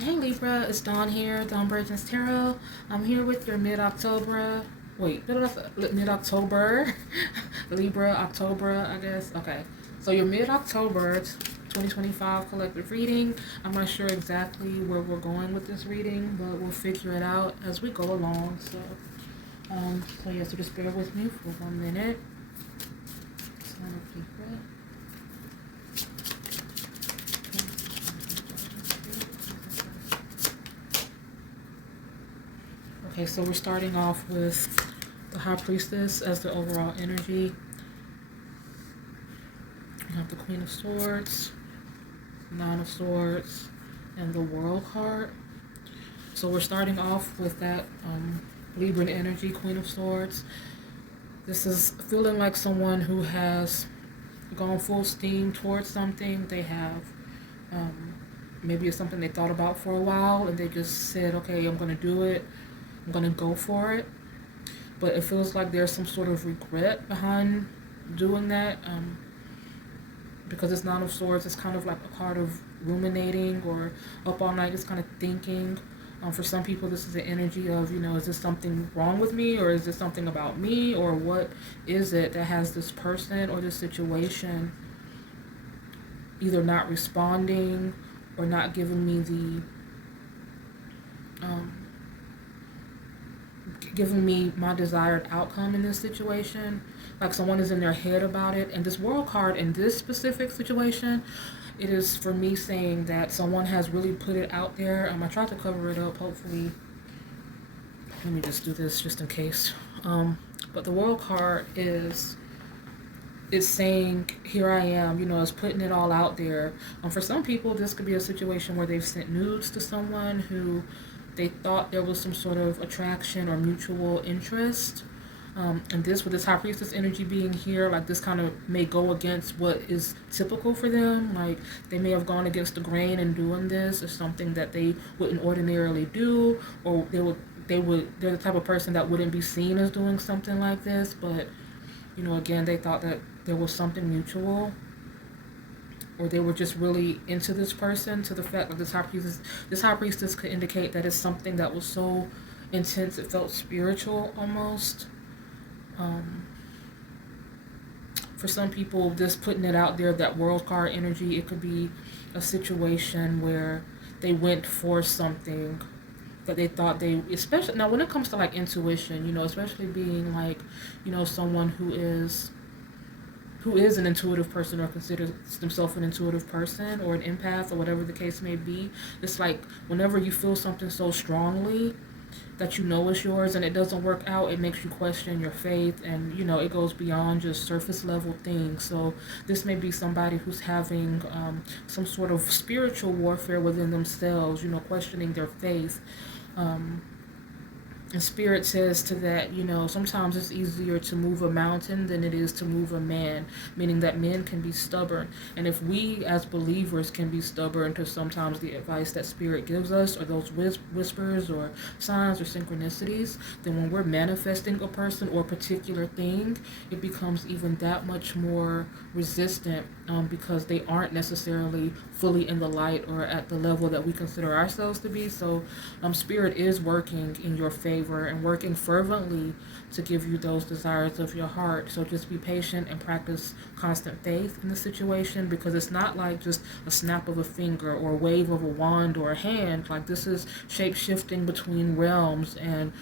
Hey Libra, it's Dawn here, Dawn Bridges Tarot. I'm here with your mid-October. Wait, mid-October, Libra, October, I guess. Okay, so your mid-October 2025 collective reading. I'm not sure exactly where we're going with this reading, but we'll figure it out as we go along. So just bear with me for 1 minute. Okay, so we're starting off with the High Priestess as the overall energy. We have the Queen of Swords, Nine of Swords, and the World card. So we're starting off with that Libran energy, Queen of Swords. This is feeling like someone who has gone full steam towards something. They have maybe it's something they thought about for a while and they just said, okay, I'm going to do it. I'm going to go for it. But it feels like there's some sort of regret behind doing that. Because it's Nine of Swords, it's kind of like a card of ruminating or up all night, just kind of thinking. For some people, this is the energy of, is this something wrong with me, or is this something about me, or what is it that has this person or this situation either not responding or not giving me giving me my desired outcome in this situation. Like someone is in their head about it. And this World card in this specific situation, it is for me saying that someone has really put it out there. I tried to cover it up, hopefully. Let me just do this just in case. But the World card is saying, here I am, it's putting it all out there. For some people, this could be a situation where they've sent nudes to someone who they thought there was some sort of attraction or mutual interest. And this, with this High Priestess energy being here, like this kind of may go against what is typical for them. Like they may have gone against the grain in doing this, or something that they wouldn't ordinarily do, or they're the type of person that wouldn't be seen as doing something like this. But again, they thought that there was something mutual, or they were just really into this person, to the fact that this high priestess could indicate that it's something that was so intense it felt spiritual almost. For some people, this putting it out there, that World card energy, it could be a situation where they went for something that they thought especially now when it comes to like intuition, especially being like, someone who is an intuitive person or considers themselves an intuitive person or an empath or whatever the case may be. It's like whenever you feel something so strongly that it's yours and it doesn't work out, it makes you question your faith, and it goes beyond just surface level things. So this may be somebody who's having some sort of spiritual warfare within themselves, questioning their faith. And Spirit says to that, sometimes it's easier to move a mountain than it is to move a man, meaning that men can be stubborn. And if we as believers can be stubborn to sometimes the advice that Spirit gives us, or those whispers or signs or synchronicities, then when we're manifesting a person or a particular thing, it becomes even that much more resistant, because they aren't necessarily fully in the light or at the level that we consider ourselves to be. So Spirit is working in your favor and working fervently to give you those desires of your heart. So just be patient and practice constant faith in the situation, because it's not like just a snap of a finger or a wave of a wand or a hand. Like this is shape-shifting between realms, and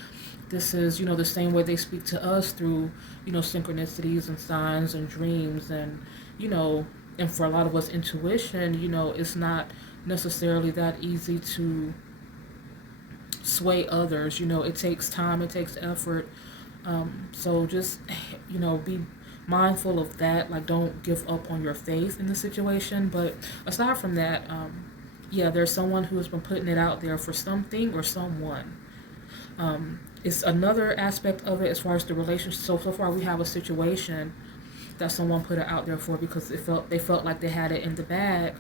this is, the same way they speak to us through, synchronicities and signs and dreams, and, and for a lot of us, intuition, it's not necessarily that easy to sway others. It takes time, it takes effort. So just, be mindful of that. Like, don't give up on your faith in the situation. But aside from that, there's someone who has been putting it out there for something or someone. It's another aspect of it as far as the relationship. So far we have a situation that someone put it out there for because they felt like they had it in the bag.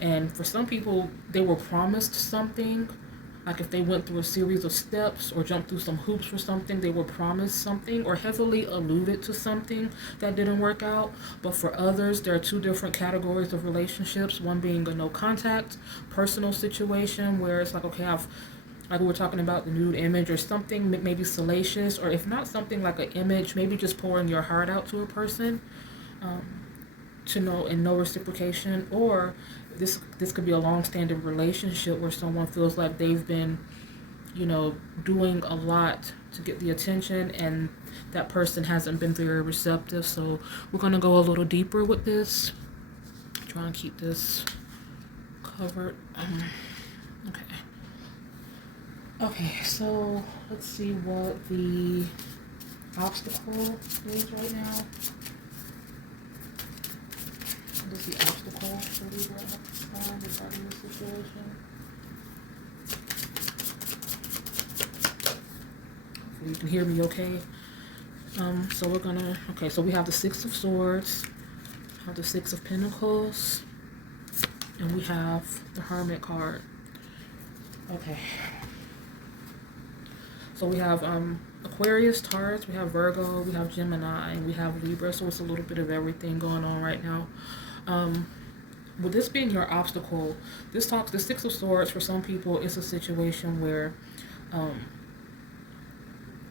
And for some people, they were promised something Like if they went through a series of steps or jumped through some hoops for something, they were promised something or heavily alluded to something that didn't work out. But for others, there are two different categories of relationships. One being a no contact, personal situation where it's like, okay, like we were talking about the nude image or something maybe salacious, or if not something like an image, maybe just pouring your heart out to a person, to no and no reciprocation. Or this could be a long-standing relationship where someone feels like they've been, doing a lot to get the attention, and that person hasn't been very receptive. So we're going to go a little deeper with this. Try and keep this covered. Okay. Okay, so let's see what the obstacle is right now. What is the obstacle for Libra regarding this situation? Hopefully you can hear me okay. So we're gonna, okay, so we have the Six of Swords, have the Six of Pentacles, and we have the Hermit card. Okay. So we have Aquarius, Taurus, we have Virgo, we have Gemini, and we have Libra. So it's a little bit of everything going on right now. With this being your obstacle, the Six of Swords for some people is a situation where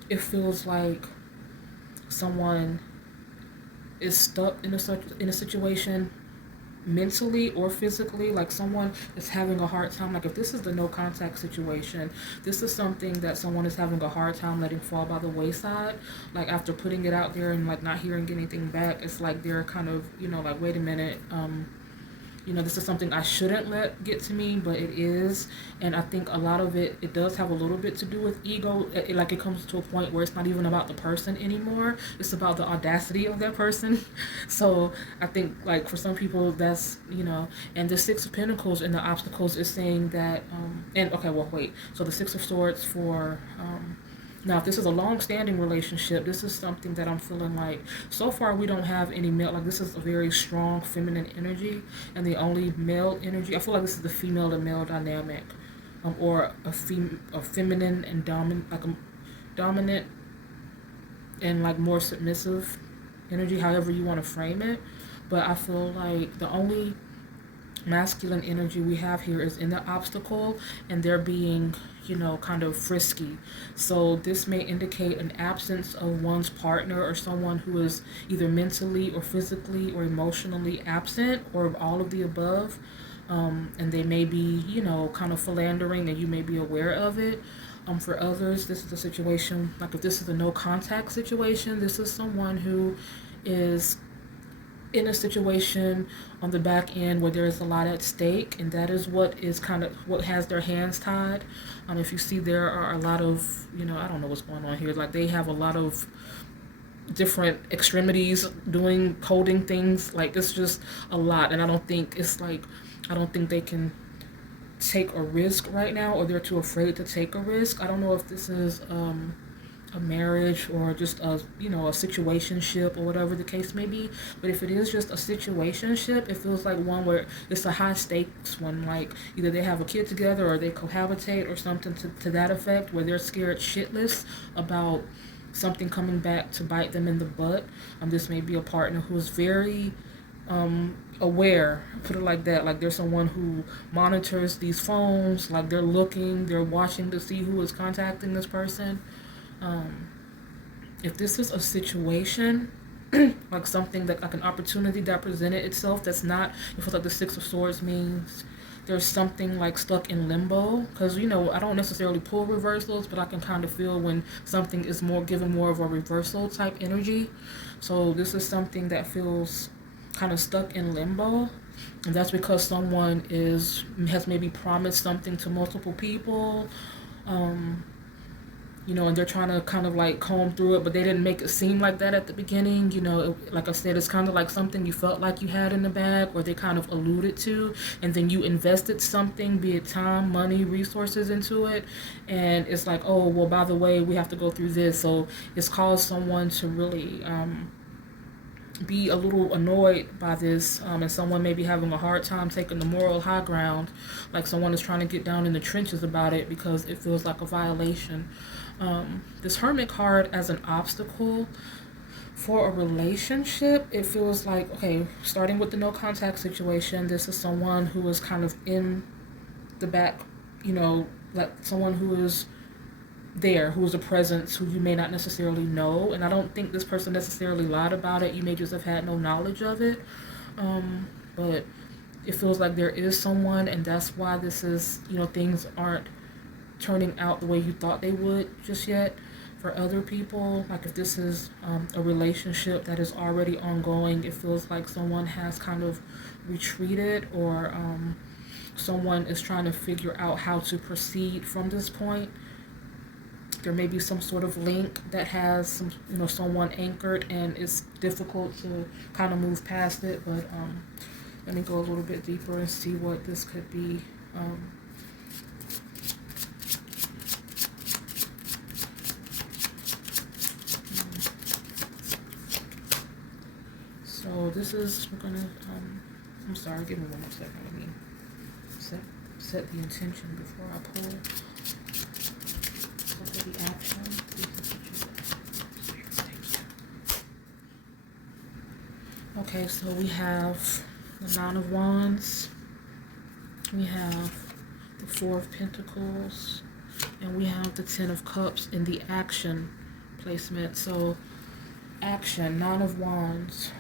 it feels like someone is stuck in a situation mentally or physically, like someone is having a hard time. Like if this is the no contact situation, this is something that someone is having a hard time letting fall by the wayside. Like after putting it out there and like not hearing anything back, it's like they're kind of, like, wait a minute, this is something I shouldn't let get to me, but it is. And I think a lot of it does have a little bit to do with ego. It comes to a point where it's not even about the person anymore. It's about the audacity of that person. So I think, like, for some people, that's, and the Six of Pentacles and the obstacles is saying that, so the Six of Swords for, now, if this is a long-standing relationship, this is something that I'm feeling like, so far we don't have any male, like this is a very strong feminine energy, and the only male energy, I feel like this is the female to male dynamic, or a feminine and dominant, like a dominant and like more submissive energy, however you want to frame it. But I feel like the only masculine energy we have here is in the obstacle, and they're being, kind of frisky. So this may indicate an absence of one's partner or someone who is either mentally or physically or emotionally absent, or all of the above. And they may be, kind of philandering, and you may be aware of it. For others, this is a situation, like if this is a no contact situation, this is someone who is in a situation on the back end where there is a lot at stake, and that is what is kind of what has their hands tied. If you see, there are a lot of, I don't know what's going on here, like they have a lot of different extremities holding things, like it's just a lot. And I don't think they can take a risk right now, or they're too afraid to take a risk. I don't know if this is a marriage or just a situationship or whatever the case may be. But if it is just a situationship, it feels like one where it's a high stakes one, like either they have a kid together or they cohabitate or something to that effect, where they're scared shitless about something coming back to bite them in the butt. This may be a partner who's very aware, put it like that, like there's someone who monitors these phones, like they're watching to see who is contacting this person. If this is a situation, like something that, like an opportunity that presented itself, that's not, it feels like the Six of Swords means there's something like stuck in limbo. Because, I don't necessarily pull reversals, but I can kind of feel when something is given more of a reversal type energy. So this is something that feels kind of stuck in limbo. And that's because someone has maybe promised something to multiple people, and they're trying to kind of like comb through it, but they didn't make it seem like that at the beginning. Like I said, it's kind of like something you felt like you had in the bag, or they kind of alluded to, and then you invested something, be it time, money, resources into it, and it's like, oh, well, by the way, we have to go through this. So it's caused someone to really be a little annoyed by this, and someone may be having a hard time taking the moral high ground, like someone is trying to get down in the trenches about it because it feels like a violation. This Hermit card as an obstacle for a relationship, it feels like, okay, starting with the no contact situation, this is someone who is kind of in the back, like someone who is there, who is a presence, who you may not necessarily know. And I don't think this person necessarily lied about it. You may just have had no knowledge of it. But it feels like there is someone, and that's why this is, things aren't turning out the way you thought they would just yet. For other people, like if this is a relationship that is already ongoing, it feels like someone has kind of retreated, or someone is trying to figure out how to proceed from this point. There may be some sort of link that has some, someone anchored, and it's difficult to kind of move past it. But let me go a little bit deeper and see what this could be. So this is, we're gonna, I'm sorry, give me one more second. Let me set the intention before I pull. Look at the action. Okay, so we have the Nine of Wands, we have the Four of Pentacles, and we have the Ten of Cups in the action placement. So action, Nine of Wands.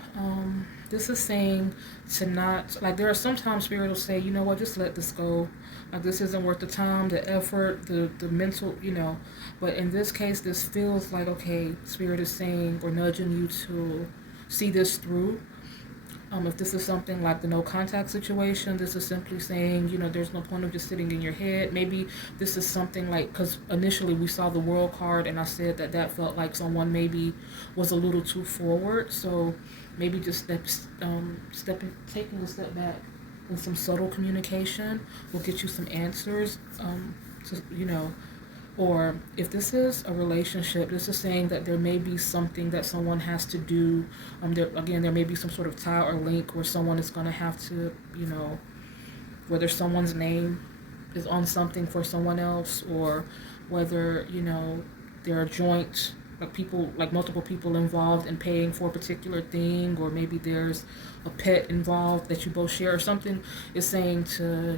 This is saying to not, like, there are sometimes Spirit will say, you know what, just let this go. Like, this isn't worth the time, the effort, the mental, But in this case, this feels like, okay, Spirit is saying or nudging you to see this through. If this is something like the no contact situation, this is simply saying, there's no point of just sitting in your head. Maybe this is something like, because initially we saw the World card, and I said that felt like someone maybe was a little too forward. So maybe just taking a step back and some subtle communication will get you some answers. Or if this is a relationship, this is saying that there may be something that someone has to do. There may be some sort of tie or link where someone is going to have to, whether someone's name is on something for someone else, or whether, there are joint, like multiple people involved in paying for a particular thing, or maybe there's a pet involved that you both share, or something is saying to,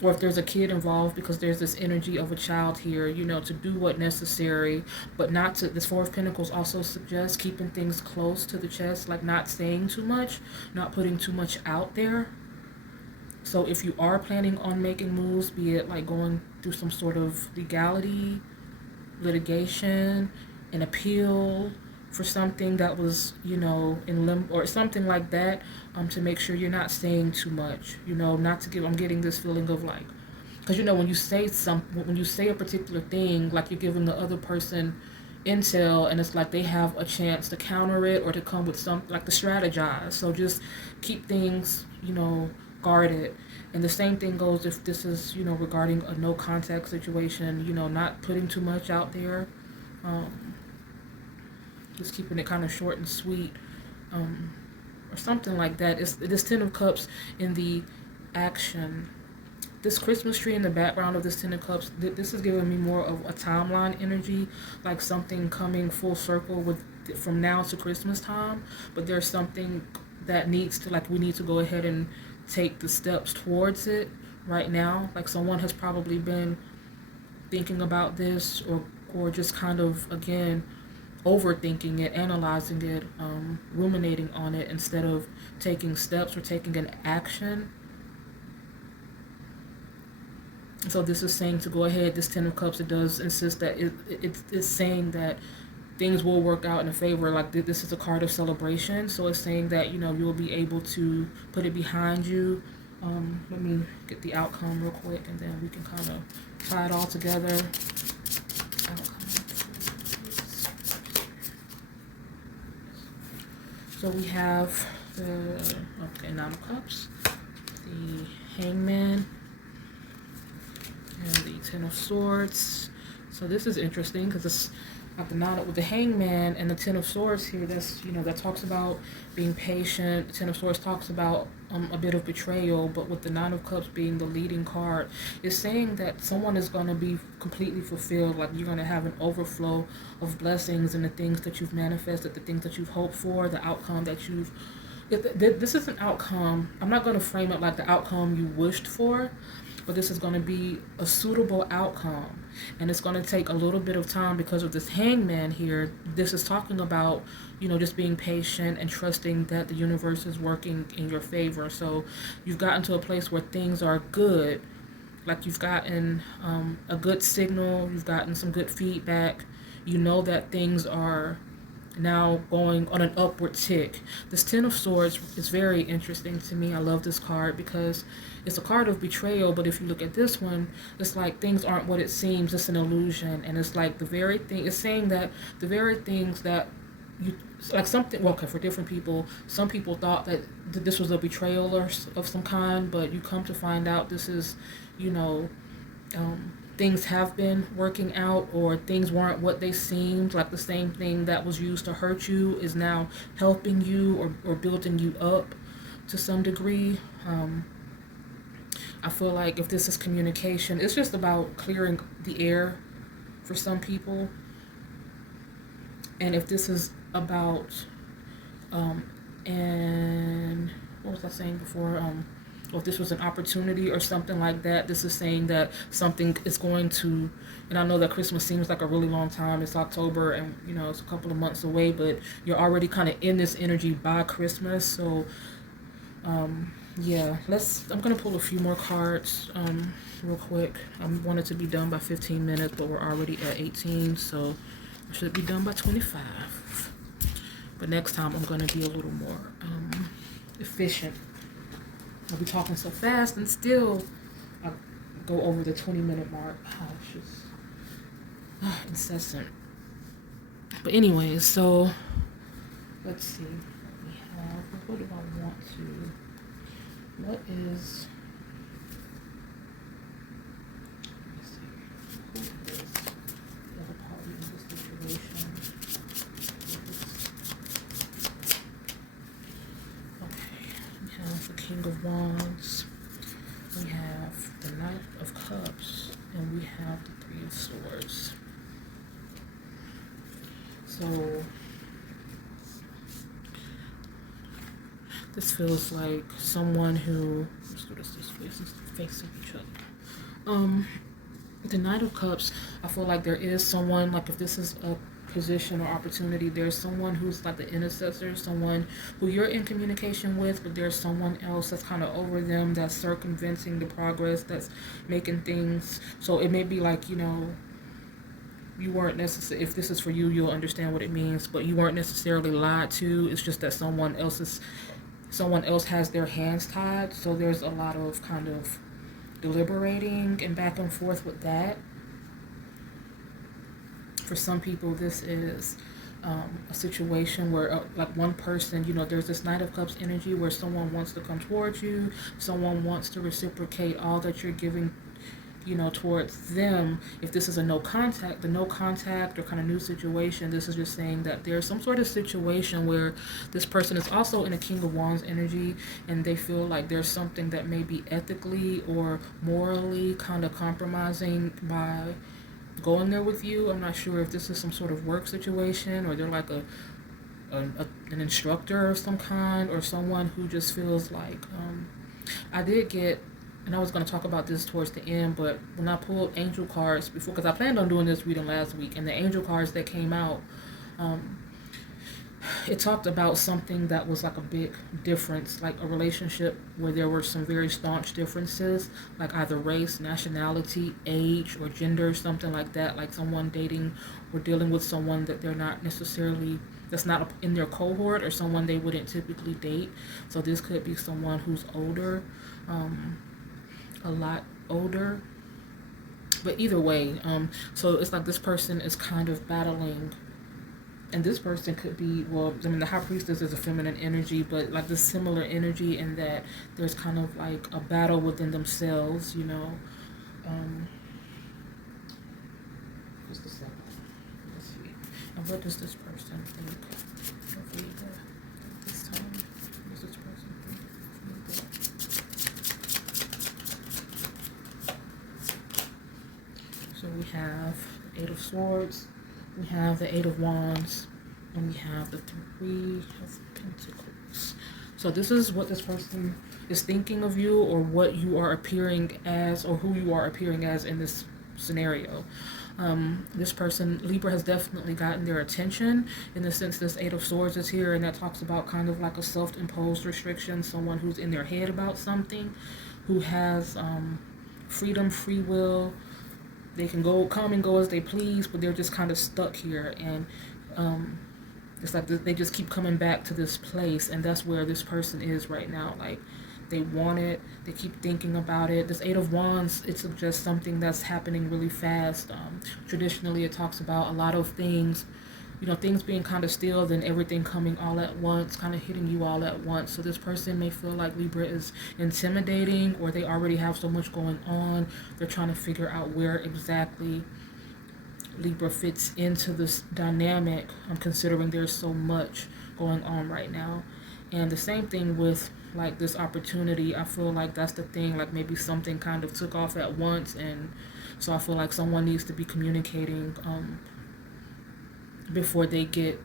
or if there's a kid involved, because there's this energy of a child here, to do what necessary, but not to, this Four of Pentacles also suggests keeping things close to the chest, like not saying too much, not putting too much out there. So if you are planning on making moves, be it like going through some sort of legality, litigation, an appeal for something that was, in limbo or something like that, to make sure you're not saying too much, not to give, I'm getting this feeling of like, because when you say a particular thing, like you're giving the other person intel, and it's like they have a chance to counter it or to come with like to strategize. So just keep things, guarded. And the same thing goes if this is, regarding a no contact situation, not putting too much out there. Just keeping it kind of short and sweet, or something like that. It's this Ten of Cups in the action. This Christmas tree in the background of this Ten of Cups, this is giving me more of a timeline energy, like something coming full circle from now to Christmas time. But there's something that we need to go ahead and take the steps towards it right now. Like someone has probably been thinking about this, or just kind of, again, overthinking it, analyzing it, ruminating on it instead of taking steps or taking an action. So this is saying to go ahead. This Ten of Cups, it does insist that it's saying that things will work out in a favor. Like this is a card of celebration, so it's saying that you'll be able to put it behind you. Let me get the outcome real quick, and then we can kind of tie it all together. So we have the Nine of Cups, the Hangman, and the Ten of Swords. So this is interesting because like the nine with the hangman and the ten of swords here, that's, that talks about being patient. The ten of swords talks about a bit of betrayal, but with the nine of cups being the leading card, it's saying that someone is going to be completely fulfilled. Like you're going to have an overflow of blessings and the things that you've manifested, the things that you've hoped for, the outcome that you've, this is an outcome. I'm not going to frame it like the outcome you wished for, but this is going to be a suitable outcome. And it's going to take a little bit of time because of this hangman here. This is talking about, just being patient and trusting that the universe is working in your favor. So you've gotten to a place where things are good. Like you've gotten a good signal, you've gotten some good feedback. You know that things are now going on an upward tick. This Ten of Swords is very interesting to me. I love this card because it's a card of betrayal, but if you look at this one, it's like things aren't what it seems. It's an illusion. And it's like the very thing, it's saying that the very things that you, like something, well, okay, for different people, some people thought that this was a betrayal or of some kind, but you come to find out this is, you know, things have been working out, or things weren't what they seemed. Like the same thing that was used to hurt you is now helping you or building you up to some degree. I feel like if this is communication, it's just about clearing the air for some people. And if this is about, and what was I saying before? Or if this was an opportunity or something like that, this is saying that something is going to, and I know that Christmas seems like a really long time. It's October and, it's a couple of months away, but you're already kind of in this energy by Christmas. So, yeah, I'm going to pull a few more cards real quick. I wanted to be done by 15 minutes, but we're already at 18, so I should be done by 25. But next time I'm going to be a little more efficient. I'll be talking so fast and still I'll go over the 20-minute mark. It's just incessant. But anyways, so let's see what we have. What do I want to? What is? Let me see. Who is the other party in this situation? We have the King of Wands, we have the Knight of Cups, and we have the Three of Swords. So this feels like someone who, let's do this way since they're facing each other. The Knight of Cups, I feel like there is someone, like if this is a position or opportunity, there's someone who's like the intercessor, someone who you're in communication with, but there's someone else that's kind of over them, that's circumventing the progress, that's making things. So it may be like, you weren't necessarily, if this is for you, you'll understand what it means, but you weren't necessarily lied to. It's just that someone else has their hands tied. So there's a lot of kind of deliberating and back and forth with that. For some people, this is a situation where, like one person, there's this Knight of Cups energy where someone wants to come towards you, someone wants to reciprocate all that you're giving, towards them. If this is the no contact or kind of new situation, this is just saying that there's some sort of situation where this person is also in a King of Wands energy, and they feel like there's something that may be ethically or morally kind of compromising by going there with you. I'm not sure if this is some sort of work situation, or they're like an instructor of some kind, or someone who just feels like, I did get, and I was going to talk about this towards the end, but when I pulled angel cards before, because I planned on doing this reading last week, and the angel cards that came out, it talked about something that was like a big difference, like a relationship where there were some very staunch differences, like either race, nationality, age, or gender, something like that, like someone dating or dealing with someone that they're not necessarily, that's not in their cohort, or someone they wouldn't typically date. So this could be someone who's older, a lot older. But either way, so it's like this person is kind of battling. And this person could be, the High Priestess is a feminine energy, but like this similar energy in that there's kind of like a battle within themselves, What's the second? Let's see. What does this person think of Libra at this time? What does this person think of Libra? So we have the Eight of Swords, we have the Eight of Wands, and we have the Three of Pentacles. So this is what this person is thinking of you, or what you are appearing as, or who you are appearing as in this scenario. This person, Libra, has definitely gotten their attention, in the sense this Eight of Swords is here, and that talks about kind of like a self-imposed restriction, someone who's in their head about something, who has freedom, free will. They can come and go as they please, but they're just kind of stuck here, and it's like they just keep coming back to this place, and that's where this person is right now. Like, they want it, they keep thinking about it. This Eight of Wands, it suggests something that's happening really fast. Traditionally, it talks about a lot of things, things being kind of still, then everything coming all at once, kind of hitting you all at once. So this person may feel like Libra is intimidating, or they already have so much going on. They're trying to figure out where exactly Libra fits into this dynamic, considering there's so much going on right now. And the same thing with like this opportunity. I feel like that's the thing, like maybe something kind of took off at once, and so I feel like someone needs to be communicating before they get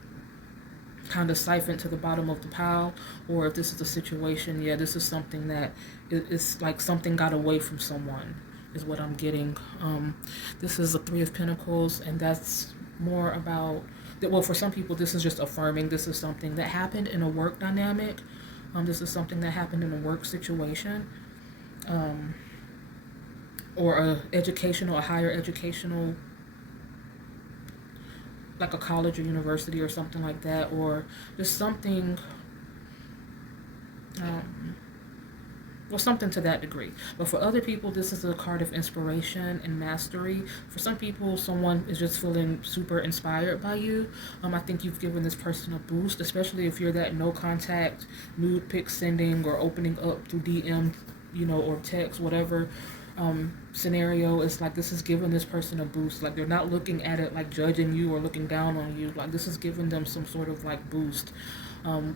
kind of siphoned to the bottom of the pile. Or if this is a situation, yeah, this is something that it's like something got away from someone, is what I'm getting. This is a Three of Pentacles, and that's more about, well, for some people, this is just affirming. This is something that happened in a work dynamic. This is something that happened in a work situation, or a higher educational, like a college or university or something like that, or just something, well, something to that degree. But for other people, this is a card of inspiration and mastery. For some people, someone is just feeling super inspired by you. I think you've given this person a boost, especially if you're that no contact, nude pic sending or opening up through DM, or text, whatever scenario. It's like this is giving this person a boost. Like, they're not looking at it like judging you or looking down on you. Like, this is giving them some sort of like boost.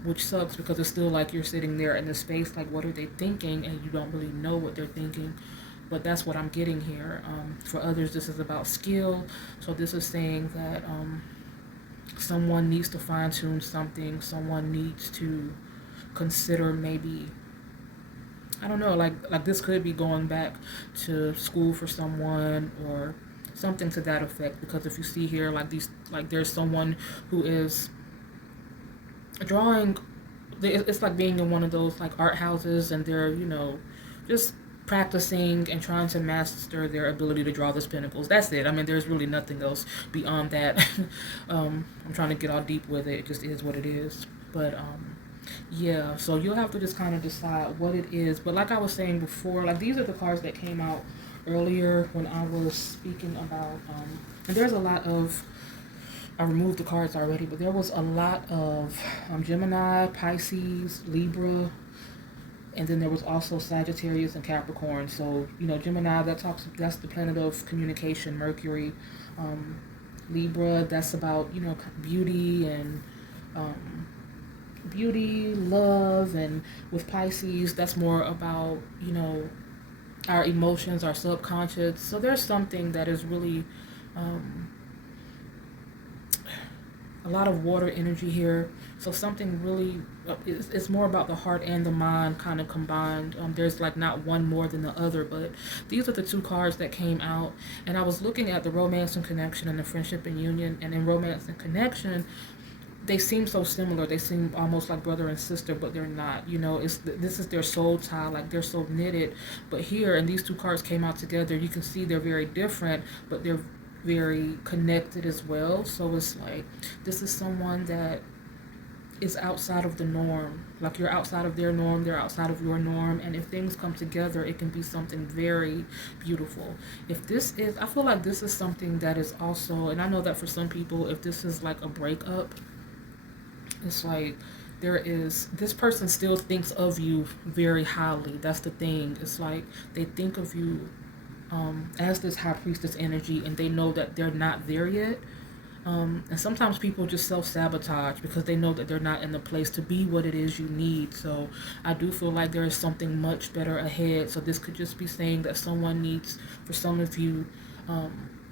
Which sucks, because it's still like you're sitting there in the space like, what are they thinking, and you don't really know what they're thinking. But that's what I'm getting here. For others, this is about skill. So this is saying that someone needs to fine-tune something. Someone needs to consider, maybe, I don't know, like this could be going back to school for someone, or something to that effect. Because if you see here, like there's someone who is drawing, it's like being in one of those like art houses, and they're just practicing and trying to master their ability to draw this pentacles. That's it. I mean, there's really nothing else beyond that. I'm trying to get all deep with it. It just is what it is. But yeah, so you'll have to just kind of decide what it is. But like I was saying before, like these are the cards that came out earlier when I was speaking about and there's a lot of, I removed the cards already, but there was a lot of Gemini, Pisces, Libra, and then there was also Sagittarius and Capricorn. So, Gemini, that's the planet of communication, Mercury. Libra, that's about, beauty and beauty, love. And with Pisces, that's more about, our emotions, our subconscious. So there's something that is really a lot of water energy here. So something really, it's more about the heart and the mind kind of combined. There's like not one more than the other, but these are the two cards that came out. And I was looking at the romance and connection and the friendship and union. And in romance and connection, they seem so similar. They seem almost like brother and sister, but they're not. This is their soul tie, like they're so knitted. But here, and these two cards came out together, you can see they're very different, but they're very connected as well. So it's like, this is someone that is outside of the norm. Like, you're outside of their norm, they're outside of your norm, and if things come together, it can be something very beautiful. I feel like this is something that is also, and I know that for some people, if this is like a breakup, it's like this person still thinks of you very highly. That's the thing. It's like they think of you as this high priestess energy, and they know that they're not there yet. And sometimes people just self-sabotage because they know that they're not in the place to be what it is you need. So I do feel like there is something much better ahead. So this could just be saying that someone needs, for some of you,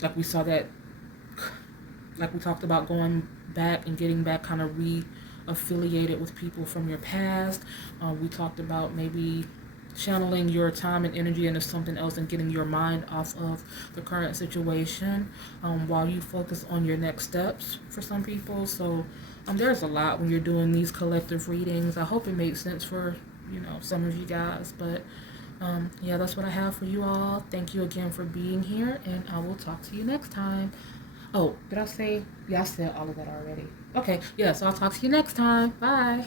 like we saw that, like we talked about going back and getting back kind of re-affiliated with people from your past. We talked about maybe channeling your time and energy into something else and getting your mind off of the current situation, while you focus on your next steps for some people. So there's a lot when you're doing these collective readings. I hope it made sense for some of you guys. But yeah, that's what I have for you all. Thank you again for being here, and I will talk to you next time. Oh, did I say? Yeah, I said all of that already. Okay, yeah, so I'll talk to you next time. Bye.